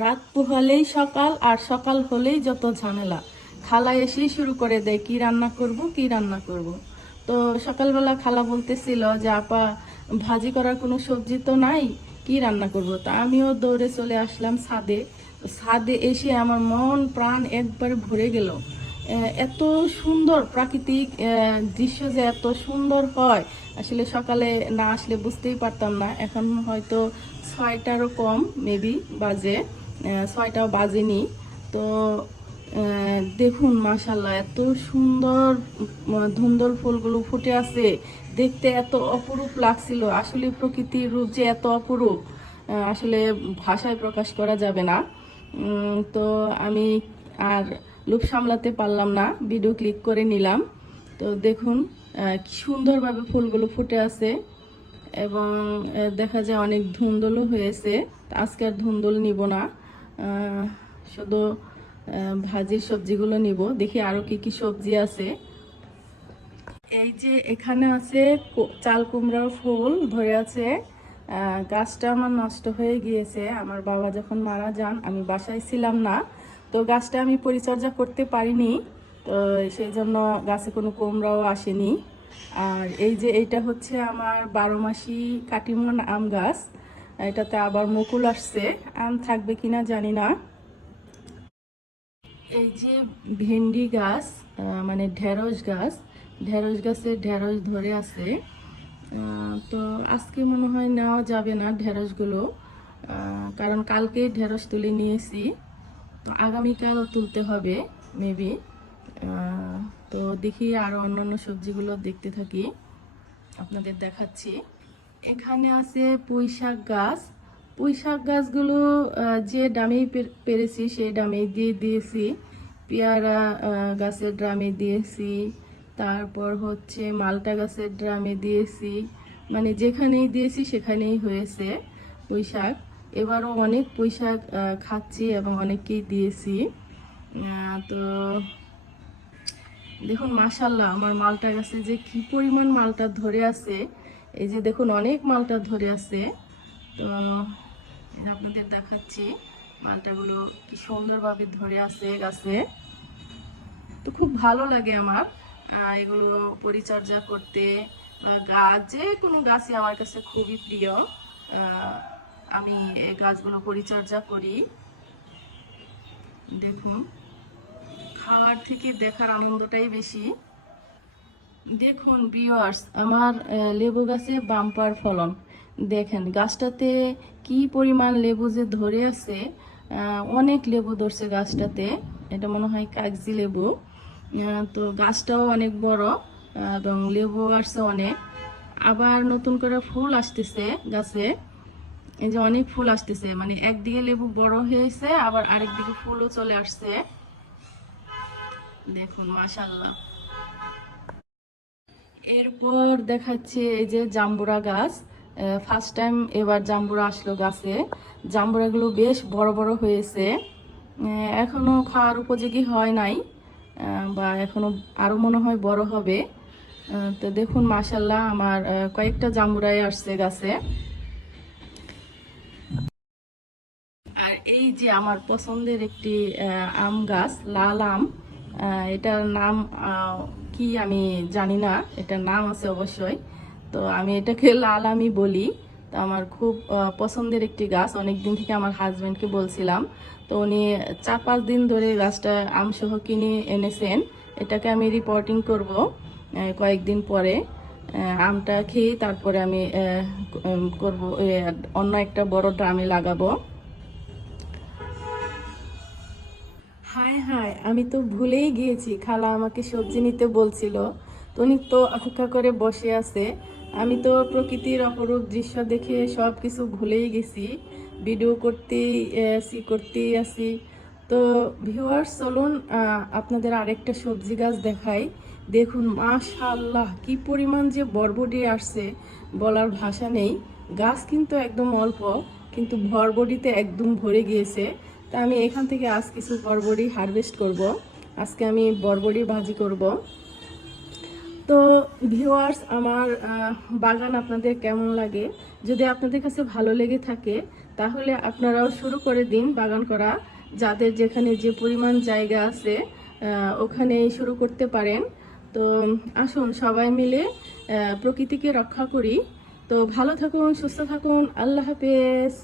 রাত পোহালেই সকাল, আর সকাল হলেই যত ঝামেলা। খালা এসেই শুরু করে দেয় কি রান্না করব কি রান্না করব। তো সকালবেলা খালা বলতেছিল যে আপা, ভাজি করার কোনো সবজি তো নাই, কি রান্না করব। তা আমিও দৌড়ে চলে আসলাম ছাদে। ছাদে এসে আমার মন প্রাণ একবার ভরে গেল। এত সুন্দর প্রাকৃতিক দৃশ্য যে এত সুন্দর হয়, আসলে সকালে না আসলে বুঝতেই পারতাম না। এখন হয়তো 6টারও কম মেবি বাজে, 6টাও বাজেনি। তো দেখুন মাশাল্লাহ, এত সুন্দর ধুন্দল ফুলগুলো ফুটে আছে, দেখতে এত অপরূপ লাগছিল। আসলে প্রকৃতির রূপ যে এত অপরূপ, আসলে ভাষায় প্রকাশ করা যাবে না। তো আমি আর লোভ সামলাতে পারলাম না, ভিডিও ক্লিক করে নিলাম। তো দেখুন কি সুন্দরভাবে ফুলগুলো ফুটে আছে, এবং দেখা যায় অনেক ধুন্দলও হয়েছে। আজকে আর ধুন্দল নিব না, শুধু ভাজির সবজিগুলো নিব। দেখি আরো কি কি সবজি আছে। এই যে এখানে আছে চাল কুমড়ার ফুল ধরে আছে। গাছটা আমার নষ্ট হয়ে গিয়েছে, আমার বাবা যখন মারা যান আমি বাসায় ছিলাম না, তো গাছটা আমি পরিচর্যা করতে পারিনি। তো সেই জন্য গাছে কোনো কুমড়াও আসেনি। আর এই যে এইটা হচ্ছে আমার 12 মাসি কাটিমন আম গাছ, এটাতে আবার মুকুল আসছে, আম থাকবে কিনা জানি না। এই যে ভেন্ডি গাছ, মানে ঢেঁড়স গাছ, ঢেঁড়স গাছে ঢেঁড়স ধরে আছে। তো আজকে মনে হয় নেওয়া যাবে না ঢেঁড়সগুলো, কারণ কালকেই ঢেঁড়স তুলে নিয়েছি। তো আগামীকাল তুলতে হবে মেবি। তো দেখি আরও অন্যান্য সবজিগুলো দেখতে থাকি, আপনাদের দেখাচ্ছি। এখানে আছে পুঁই শাক গাছ। পুঁই শাক গাছগুলো যে ডামেই পেরেছি সেই ডামেই দিয়ে দিয়েছি। পেয়ারা গাছের ড্রামে দিয়েছি, তারপর হচ্ছে মালটা গাছের ড্রামে দিয়েছি। মানে যেখানেই দিয়েছি সেখানেই হয়েছে পুঁই শাক। এবারও অনেক পুঁই শাক খাচ্ছি এবং অনেককেই দিয়েছি। তো দেখুন মাশাল্লাহ, আমার মালটা গাছে যে কি পরিমাণ মালটা ধরে আছে। এই যে দেখুন অনেক মালটা ধরে আছে। তো আপনাদের দেখাচ্ছি মালটাগুলো কি সুন্দরভাবে ধরে আছে গাছে। তো খুব ভালো লাগে আমার এগুলো পরিচর্যা করতে। গাছ, যে কোনো গাছই আমার কাছে খুবই প্রিয়। আমি এই গাছগুলো পরিচর্যা করি। দেখুন, খাওয়ার থেকে দেখার আনন্দটাই বেশি। দেখুন ভিউয়ার্স, আমার লেবু গাছে বাম্পার ফলন। দেখেন গাছটাতে কি পরিমাণ লেবু যে ধরে আছে, অনেক লেবু ধরছে গাছটাতে। এটা মনে হয় কাগজি লেবু। তো গাছটাও অনেক বড়, এবং লেবু আসছে অনেক। আবার নতুন করে ফুল আসতেছে গাছে। এই যে অনেক ফুল আসতেছে, মানে একদিকে লেবু বড় হয়েছে, আবার আরেক দিকে ফুলও চলে আসছে। দেখুন মাশাল্লাহ। এরপর দেখাচ্ছে এই যে জাম্বুরা গাছ। ফার্স্ট টাইম এবার জাম্বুরা আসলো গাছে। জাম্বুরাগুলো বেশ বড় বড় হয়েছে, এখনো খাওয়ার উপযোগী হয় নাই, বা এখনো আরো মনে হয় বড় হবে। তো দেখুন মাশাল্লাহ, আমার কয়েকটা জাম্বুরাই আসছে গাছে। আর এই যে আমার পছন্দের একটি আম গাছ, লাল আম। এটার নাম কি আমি জানি না, এটার নাম আছে অবশ্যই। তো আমি এটাকে লাল আমই বলি। তো আমার খুব পছন্দের একটি গাছ, অনেকদিন থেকে আমার হাজব্যান্ডকে বলছিলাম। তো উনি 4-5 দিন ধরে গাছটা আমসহ কিনে এনেছেন। এটাকে আমি রিপোর্টিং করব কয়েকদিন পরে। আমটা খেয়ে তারপরে আমি করব, অন্য একটা বড় ড্রামে লাগাবো। হায় হায়, আমি তো ভুলেই গিয়েছি, খালা আমাকে সবজি নিতে বলছিল। তো উনি তো অপেক্ষা করে বসে আছে। আমি তো প্রকৃতির অপরূপ দৃশ্য দেখে সব কিছু ভুলেই গেছি, ভিডিও করতেই আছি। তো ভিউয়ার্স চলুন আপনাদের আরেকটা সবজি গাছ দেখাই। দেখুন মাশাআল্লাহ, কি পরিমাণ যে বরবটি আসছে বলার ভাষা নেই। গাছ কিন্তু একদম অল্প, কিন্তু বরবটিতে একদম ভরে গিয়েছে। তা আমি এখান থেকে আজ কিছু বরবটি হারভেস্ট করব। আজকে আমি বরবটি ভাজি করব। তো ভিউয়ার্স, আমার বাগান আপনাদের কেমন লাগে? যদি আপনাদের কাছে ভালো লেগে থাকে তাহলে আপনারাও শুরু করে দিন বাগান করা। যাদের যেখানে যে পরিমাণ জায়গা আছে ওখানে শুরু করতে পারেন। তো আসুন সবাই মিলে প্রকৃতিকে রক্ষা করি। তো ভালো থাকুন, সুস্থ থাকুন, আল্লাহ হাফেজ।